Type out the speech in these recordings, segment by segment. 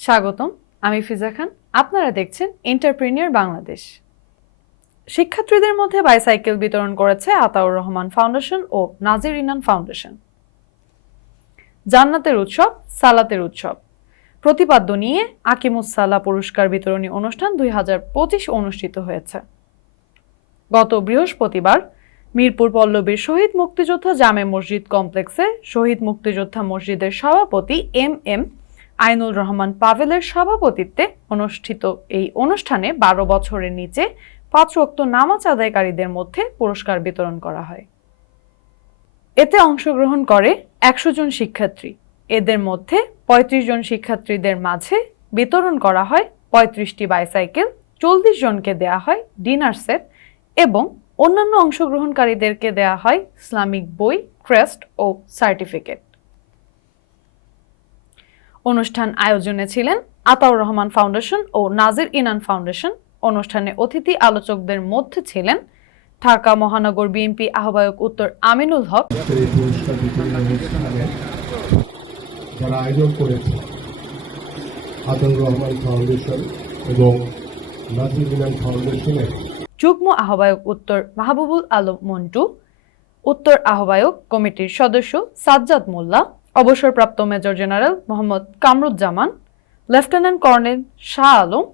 স্বাগতম, আমি ফিজা খান। আপনারা দেখছেন এন্টারপ্রেনিয়র বাংলাদেশ শিক্ষার্থীদের মধ্যে বাইসাইকেল বিতরণ করেছে আতাউর রহমান ফাউন্ডেশন ও নাজির ইনান ফাউন্ডেশন জান্নাতের উৎসব, সালাতের উৎসব। প্রতিপাদ্য নিয়ে আকিমুসাল্লাহ পুরস্কার বিতরণী অনুষ্ঠান দুই হাজার পঁচিশ অনুষ্ঠিত হয়েছে। গত বৃহস্পতিবার মিরপুর পল্লবীর শহীদ মুক্তিযোদ্ধা জামে মসজিদ কমপ্লেক্সে শহীদ মুক্তিযোদ্ধা মসজিদের সভাপতি এম এম আইনুল রহমান পাভেলের সভাপতিত্বে অনুষ্ঠিত এই অনুষ্ঠানে বারো বছরের নিচে পাঁচ ওয়াক্ত নামাজ আদায়কারীদের মধ্যে পুরস্কার বিতরণ করা হয়। এতে অংশগ্রহণ করে একশো জন শিক্ষার্থী। এদের মধ্যে ৩৫ জন শিক্ষার্থীদের মাঝে বিতরণ করা হয় পঁয়ত্রিশটি বাইসাইকেল, চল্লিশ জনকে দেয়া হয় ডিনার সেট এবং অন্যান্য অংশগ্রহণকারীদেরকে দেয়া হয় ইসলামিক বই, ক্রেস্ট ও সার্টিফিকেট। অনুষ্ঠান আয়োজনে ছিলেন আতাউর রহমান ফাউন্ডেশন ও নাজির ইনান ফাউন্ডেশন। অনুষ্ঠানে অতিথি আলোচকদের মধ্যে ছিলেন ঢাকা মহানগর বিএনপি আহ্বায়ক উত্তর আমিনুল হক। যারা আয়োজন করেছে আদর রহমান ফাউন্ডেশন এবং নাজির মিনান ফাউন্ডেশনের যুগ্ম আহ্বায়ক উত্তর মাহবুবুল আলম মন্টু উত্তর আহ্বায়ক কমিটির সদস্য সাজ্জাদ মোল্লা অবসরপ্রাপ্ত major general Mohammad Kamruzzaman, lieutenant colonel Shah Alam,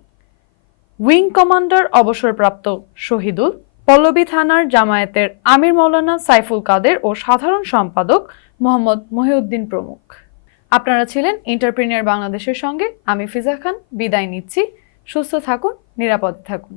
wing commander অবসরপ্রাপ্ত শহীদুল, পল্লবী থানার জামায়াতের আমির মৌলানা সাইফুল কাদের ও সাধারণ সম্পাদক মোহাম্মদ মহিউদ্দিন প্রমুখ। আপনারা ছিলেন এন্টারপ্রিনিয়র বাংলাদেশের সঙ্গে। আমি ফিজা খান, বিদায় নিচ্ছি। সুস্থ থাকুন, নিরাপদে থাকুন।